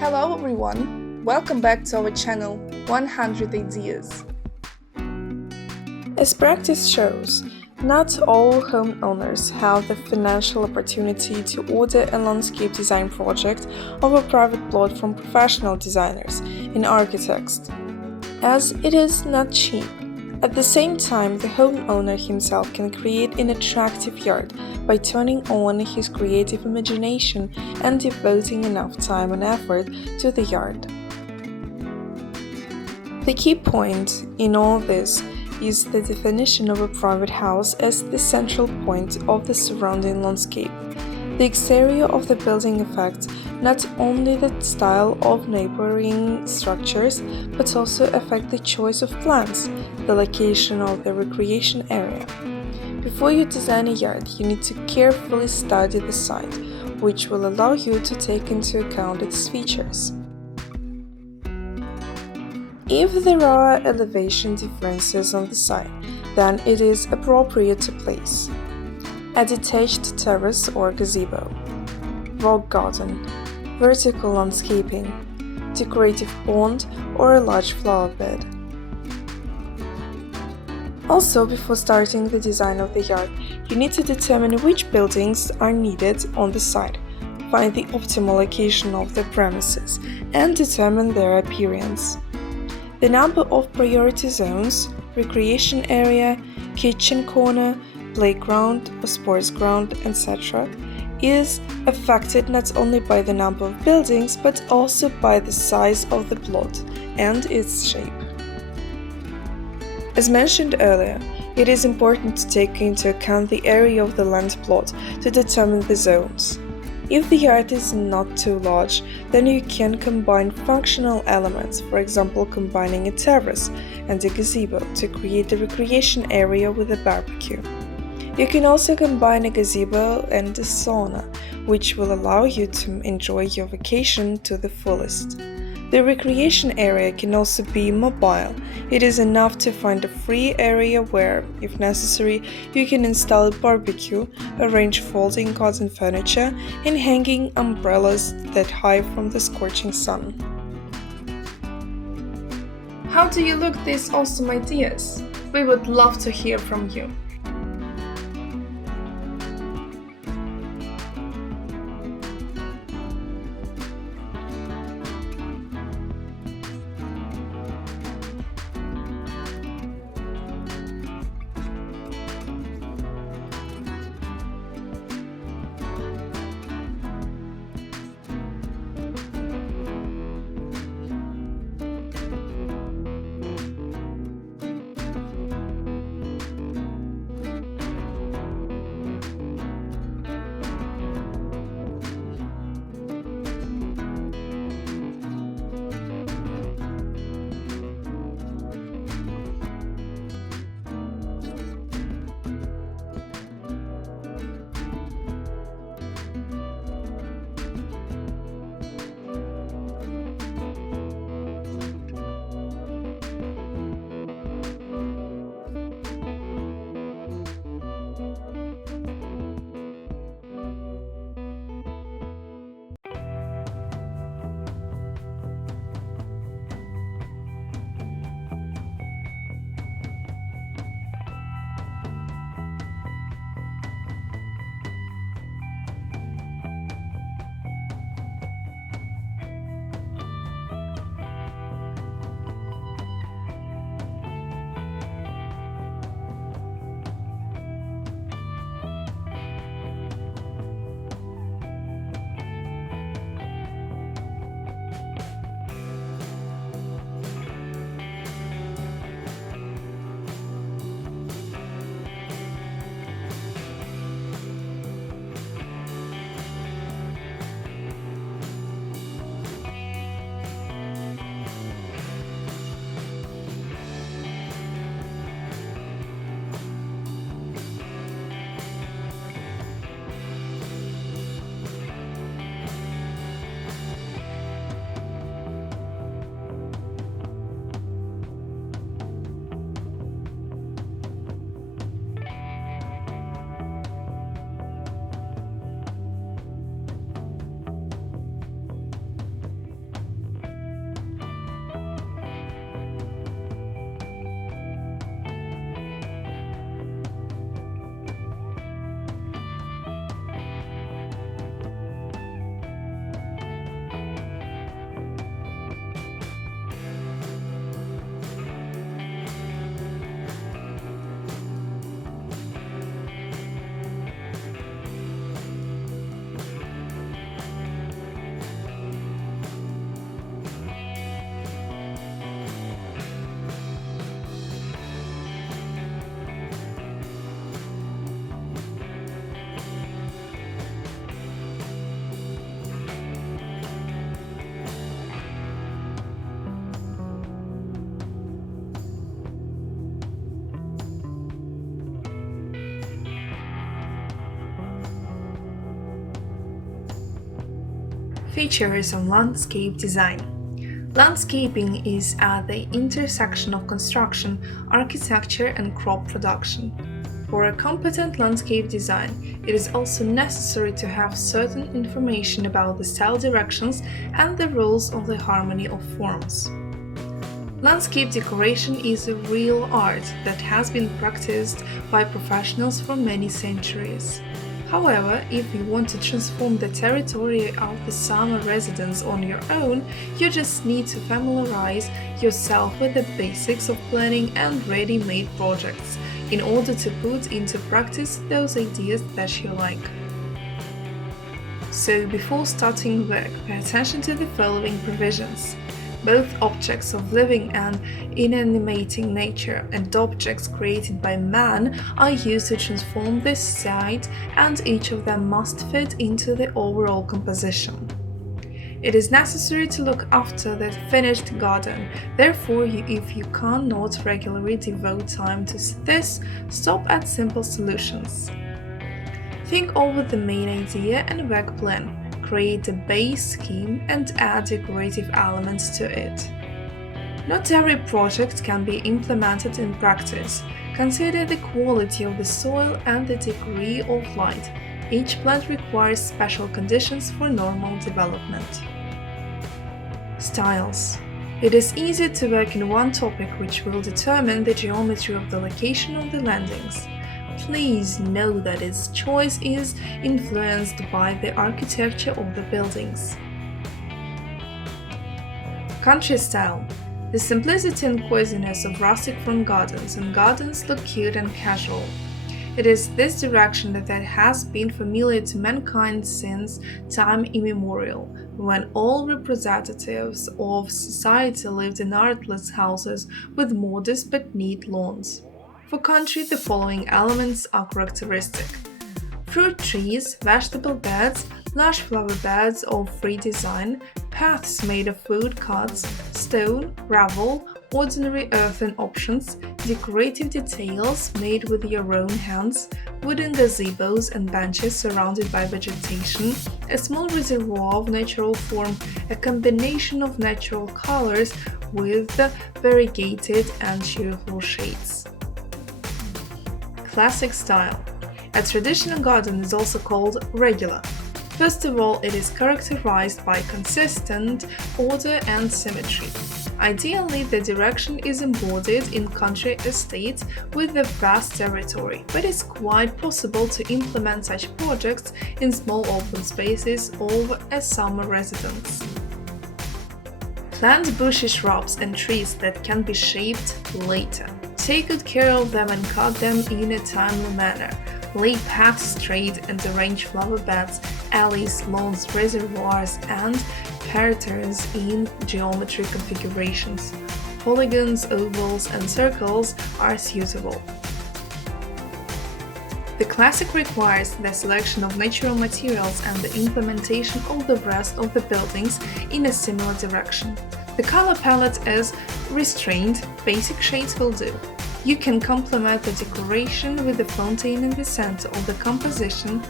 Hello everyone, welcome back to our channel 100 Ideas. As practice shows, not all homeowners have the financial opportunity to order a landscape design project or a private plot from professional designers and architects, as it is not cheap. At the same time, the homeowner himself can create an attractive yard by turning on his creative imagination and devoting enough time and effort to the yard. The key point in all this is the definition of a private house as the central point of the surrounding landscape. The exterior of the building affects not only the style of neighboring structures, but also affect the choice of plants, the location of the recreation area. Before you design a yard, you need to carefully study the site, which will allow you to take into account its features. If there are elevation differences on the site, then it is appropriate to place a detached terrace or gazebo, rock garden, vertical landscaping, decorative pond, or a large flower bed. Also, before starting the design of the yard, you need to determine which buildings are needed on the site, find the optimal location of the premises, and determine their appearance. The number of priority zones, recreation area, kitchen corner, playground or sports ground, etc., is affected not only by the number of buildings but also by the size of the plot and its shape. As mentioned earlier, it is important to take into account the area of the land plot to determine the zones. If the yard is not too large, then you can combine functional elements, for example combining a terrace and a gazebo to create a recreation area with a barbecue. You can also combine a gazebo and a sauna, which will allow you to enjoy your vacation to the fullest. The recreation area can also be mobile. It is enough to find a free area where, if necessary, you can install a barbecue, arrange folding garden furniture, and hanging umbrellas that hide from the scorching sun. How do you look these awesome ideas? We would love to hear from you. Features of landscape design. Landscaping is at the intersection of construction, architecture, and crop production. For a competent landscape design, it is also necessary to have certain information about the style directions and the rules of the harmony of forms. Landscape decoration is a real art that has been practiced by professionals for many centuries. However, if you want to transform the territory of the summer residence on your own, you just need to familiarize yourself with the basics of planning and ready-made projects in order to put into practice those ideas that you like. So before starting work, pay attention to the following provisions. Both objects of living and inanimate nature and objects created by man are used to transform this site, and each of them must fit into the overall composition. It is necessary to look after the finished garden, therefore if you cannot regularly devote time to this, stop at simple solutions. Think over the main idea and work plan. Create a base scheme and add decorative elements to it. Not every project can be implemented in practice. Consider the quality of the soil and the degree of light. Each plant requires special conditions for normal development. Styles. It is easy to work in one topic which will determine the geometry of the location of the landings. Please know that its choice is influenced by the architecture of the buildings. Country style. The simplicity and coziness of rustic front gardens and gardens look cute and casual. It is this direction that has been familiar to mankind since time immemorial, when all representatives of society lived in artless houses with modest but neat lawns. For country, the following elements are characteristic: fruit trees, vegetable beds, large flower beds of free design, paths made of wood cuts, stone, gravel, ordinary earthen options, decorative details made with your own hands, wooden gazebos and benches surrounded by vegetation, a small reservoir of natural form, a combination of natural colors with variegated and cheerful shades. Classic style. A traditional garden is also called regular. First of all, it is characterized by consistent order and symmetry. Ideally, the direction is embodied in country estate with a vast territory, but it's quite possible to implement such projects in small open spaces of a summer residence. Plant bushy shrubs and trees that can be shaped later. Take good care of them and cut them in a timely manner. Lay paths straight and arrange flower beds, alleys, lawns, reservoirs, and patterns in geometry configurations. Polygons, ovals, and circles are suitable. The classic requires the selection of natural materials and the implementation of the rest of the buildings in a similar direction. The color palette is restrained, basic shades will do. You can complement the decoration with the fountain in the center of the composition,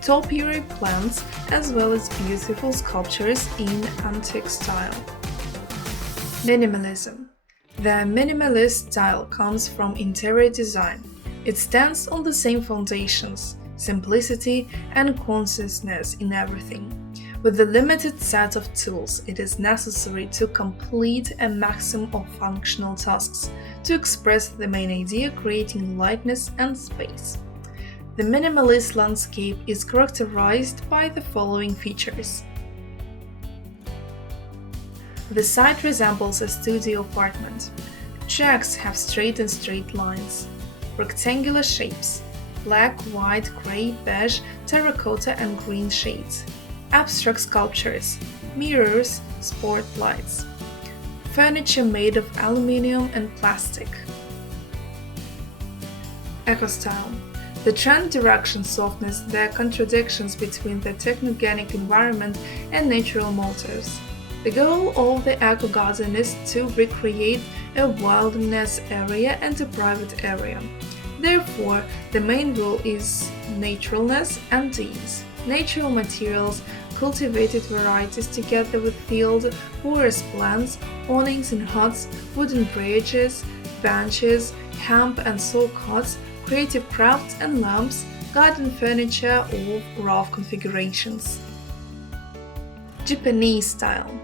topiary plants, as well as beautiful sculptures in antique style. Minimalism. The minimalist style comes from interior design. It stands on the same foundations, simplicity and conciseness in everything. With the limited set of tools, it is necessary to complete a maximum of functional tasks to express the main idea, creating lightness and space. The minimalist landscape is characterized by the following features. The site resembles a studio apartment. Jacks have straight and straight lines, rectangular shapes, black, white, gray, beige, terracotta and green shades. Abstract sculptures, mirrors, sport lights. Furniture made of aluminium and plastic. Eco-style. The trend direction softens the contradictions between the technogenic environment and natural motives. The goal of the eco-garden is to recreate a wilderness area and a private area. Therefore, the main rule is naturalness and ease. Natural materials, cultivated varieties together with field forest plants, awnings in huts, wooden bridges, benches, hemp and saw cuts, creative crafts and lamps, garden furniture of rough configurations. Japanese style.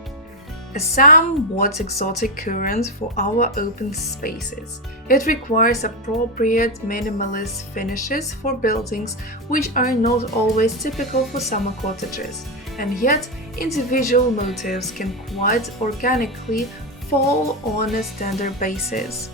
A somewhat exotic current for our open spaces. It requires appropriate minimalist finishes for buildings which are not always typical for summer cottages, and yet individual motifs can quite organically fall on a standard basis.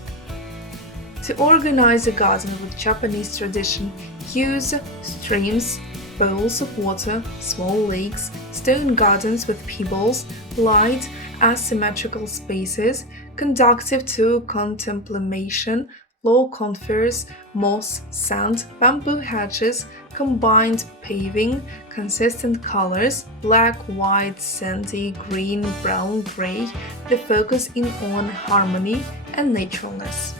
To organize a garden with Japanese tradition, use streams, bowls of water, small lakes, stone gardens with pebbles, light, asymmetrical spaces, conducive to contemplation, low conifers, moss, sand, bamboo hedges, combined paving, consistent colors, black, white, sandy, green, brown, gray, the focus in on harmony and naturalness.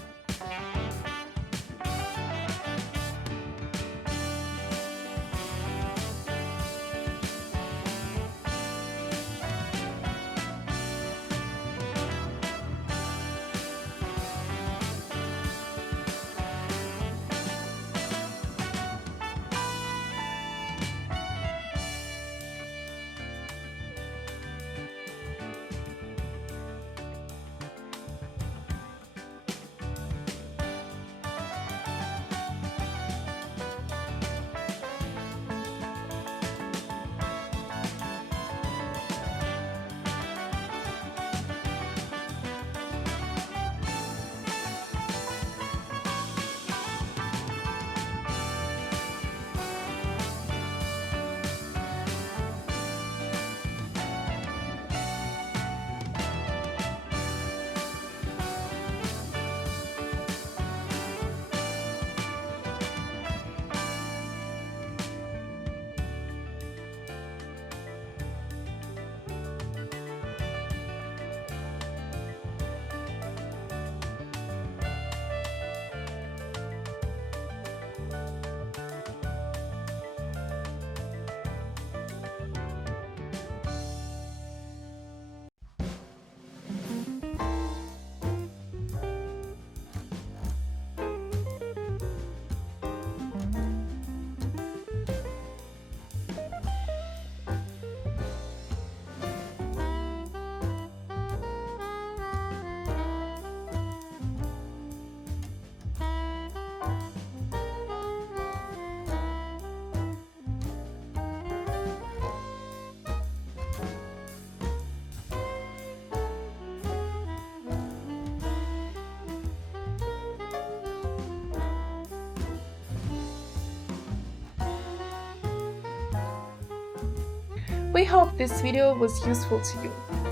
We hope this video was useful to you.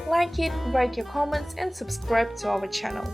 Like it, write your comments and subscribe to our channel.